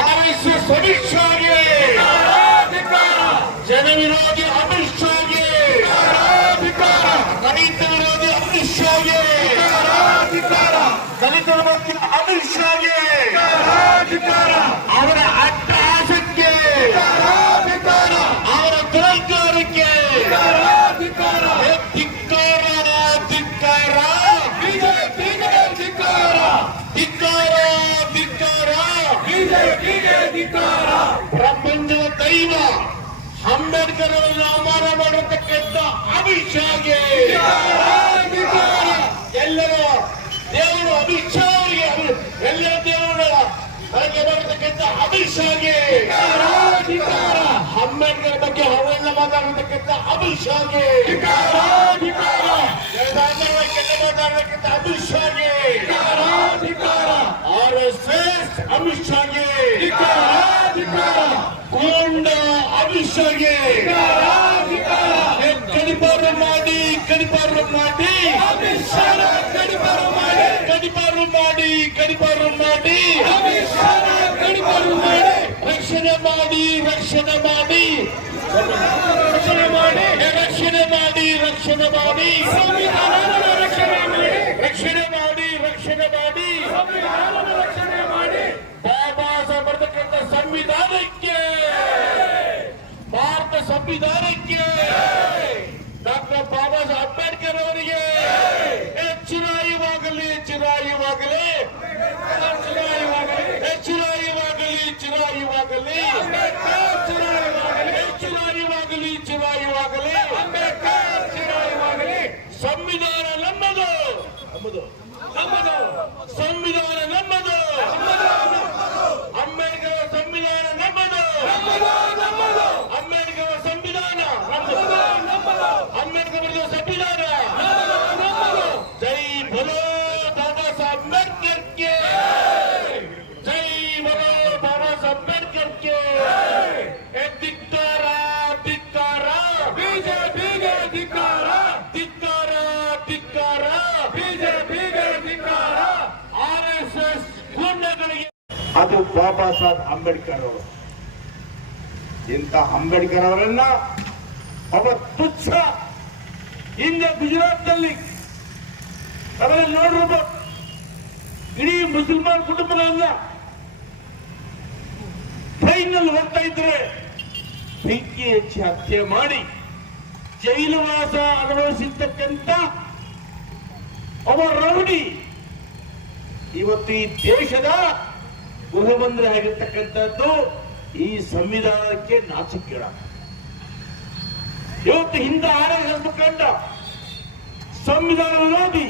RSS Amit ಶಾಗೆ, ಜನ ವಿರೋಧಿ ಅಮಿತ್ ಶಾಗೆ, ದಲಿತ ವಿರೋಧಿ ಅಮಿತ್ ಶಾಗೆ, ದಲಿತ ವಿರೋಧಿ ಅಮಿತ್ ಶಾಗೆ, ಅವರ ಅಟ್ಟಹಾಸಕ್ಕೆ, ಅವರ ದುರಂಕಾರಕ್ಕೆ ಪ್ರಪಂಚದ ದೈವ ಅಂಬೇಡ್ಕರ್ ಅವರನ್ನು ಅವಮಾನ ಮಾಡಿರತಕ್ಕಂಥ ಅಮಿತ್ ಶಾಗೆ, ಎಲ್ಲರೂ ದೇವರು ಅಮಿತ್ ಶಾ ಅವರಿಗೆ, ಎಲ್ಲ ದೇವರ ಬಳಕೆ ಮಾಡತಕ್ಕಂಥ ಅಮಿತ್ ಶಾಗೆ, ಅಂಬೇಡ್ಕರ್ ಬಗ್ಗೆ ಅವರೆಲ್ಲ ಮಾತಾಡತಕ್ಕಂಥ ಅಮಿತ್ ಶಾಗೆ, ಕೆಟ್ಟ ಮಾತಾಡತಕ್ಕಂಥ ಅಮಿತ್ ಶಾಗೆ, RSS ಅಮಿತ್ ಶಾಗೆ, ಕೊಂಡ ಅಮಿತ್ ಶಾಗೆ, ಕಡಿಪಾರು ಮಾಡಿ ಕಡಿಪಾರು ಮಾಡಿ ಕಡಿಪಾರು ಮಾಡಿ ಕಡಿಪಾರು ಮಾಡಿ ರಕ್ಷಣೆ ಮಾಡಿ ರಕ್ಷಣೆ ಮಾಡಿ ರಕ್ಷಣೆ ಮಾಡಿ ರಕ್ಷಣೆ ಮಾಡಿ ರಕ್ಷಣೆ ಮಾಡಿ ರಕ್ಷಣೆ ಮಾಡಿ ರಕ್ಷಣೆ ಮಾಡಿ ಬಾಬಾ ಸಾಹೇಬ್ ಬರ್ತಕ್ಕಂಥ ಸಂವಿಧಾನಕ್ಕೆ, ಭಾರತ ಸಂವಿಧಾನಕ್ಕೆ, ಡಾಕ್ಟರ್ ಬಾಬಾ ಸಾಹೇಬ್ ಅಂಬೇಡ್ಕರ್ ಅವರಿಗೆ ಚಿರಾಯುವಾಗಲಿ ಚಿರಾಯುವಾಗಲಿ ಚಿರಾಯುವಾಗಲಿ ಚಿರಾಯುವಾಗಲಿ ಚಿರಾಯುವಾಗಲಿ ಚಿರಾಯುವಾಗಲಿ ಸಂವಿಧಾನ ನಮ್ಮದು, ಸಂವಿಧಾನ ನಮ್ಮದು, ಅಂಬೇಡ್ಕರ್ ಸಂವಿಧಾನ ನಮ್ಮದು, ಅಂಬೇಡ್ಕರ್ ಸಂವಿಧಾನ ಅಂಬೇಡ್ಕರ್ ಬರೆದ ಸಂವಿಧಾನ. ಜೈ ಭಲೋ ಬಾಬಾ ಸಾಹೇಬ್ ಅಂಬೇಡ್ಕರ್ಗೆ, ಜೈ ಭಲೋ ಬಾಬಾ ಸಾಹೇಬ್ ಅಂಬೇಡ್ಕರ್ಗೆ. ಧಿಕ್ಕಾರ ಧಿಕ್ಕಾರ ಬಿಜೆಪಿಗೆ ಧಿಕ್ಕಾರ ಧಿಕ್ಕಾರ ಧಿಕ್ಕಾರ ಬಿಜೆಪಿಗೆ ಧಿಕ್ಕಾರ RSS ಗುಂಡಗಳಿಗೆ. ಅದು ಬಾಬಾ ಸಾಹೇಬ್ ಅಂಬೇಡ್ಕರ್ ಅವರು. ಇಂಥ ಅಂಬೇಡ್ಕರ್ ಅವರನ್ನ ಒಬ್ಬ ತುಚ್ಛ ಹಿಂದೆ ಗುಜರಾತ್ನಲ್ಲಿ ಅವರಲ್ಲಿ ನೋಡಿರ್ಬೋದು, ಇಡೀ ಮುಸಲ್ಮಾನ್ ಕುಟುಂಬಗಳನ್ನ ಟ್ರೈನ್ನಲ್ಲಿ ಹೋಗ್ತಾ ಇದ್ರೆ ಬೆಂಕಿ ಹಚ್ಚಿ ಹತ್ಯೆ ಮಾಡಿ ಜೈಲುವಾಸ ಅನುಭವಿಸಿರ್ತಕ್ಕಂಥ ಒಬ್ಬ ರೌಡಿ ಇವತ್ತು ಈ ದೇಶದ ಗೃಹ ಮಂತ್ರಿ ಆಗಿರ್ತಕ್ಕಂಥದ್ದು ಈ ಸಂವಿಧಾನಕ್ಕೆ ನಾಚಿಕೆಗೇಡ. ಇವತ್ತು ಹಿಂದೆ RSS ಮುಖಂಡ ಸಂವಿಧಾನ ವಿರೋಧಿ,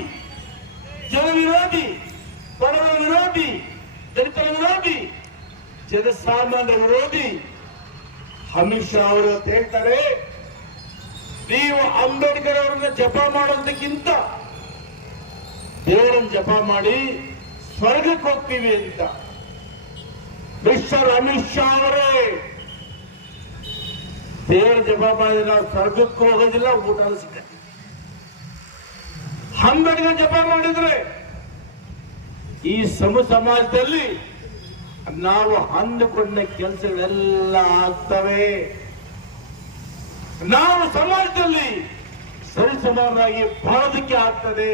ಜನ ವಿರೋಧಿ, ಬಡವರ ವಿರೋಧಿ, ದಲಿತರ ವಿರೋಧಿ, ಜನಸಾಮಾನ್ಯ ವಿರೋಧಿ ಅಮಿತ್ ಶಾ ಅವರು ಇವತ್ತು ಹೇಳ್ತಾರೆ, ನೀವು ಅಂಬೇಡ್ಕರ್ ಅವರನ್ನ ಜಪ ಮಾಡೋದಕ್ಕಿಂತ ದೇವರನ್ನು ಜಪ ಮಾಡಿ ಸ್ವರ್ಗಕ್ಕೆ ಹೋಗ್ತೀವಿ ಅಂತ. ಮಿಸ್ಟರ್ ಅಮಿತ್ ಶಾ ಅವರೇ, ದೇವರ ಜಪ ಮಾಡಿದ್ರೆ ನಾವು ಸ್ವರ್ಗಕ್ಕೂ ಹೋಗೋದಿಲ್ಲ, ಊಟ ಸಿಕ್ಕತ್ತೆ. ಅಂಬೇಡ್ಕರ್ ಜಪ ಮಾಡಿದ್ರೆ ಈ ಸಮಾಜದಲ್ಲಿ ನಾವು ಅಂದುಕೊಂಡ ಕೆಲಸಗಳೆಲ್ಲ ಆಗ್ತವೆ. ನಾವು ಸಮಾಜದಲ್ಲಿ ಸರಿಸಮಾನವಾಗಿ ಬಾಳೋದಕ್ಕೆ ಆಗ್ತದೆ.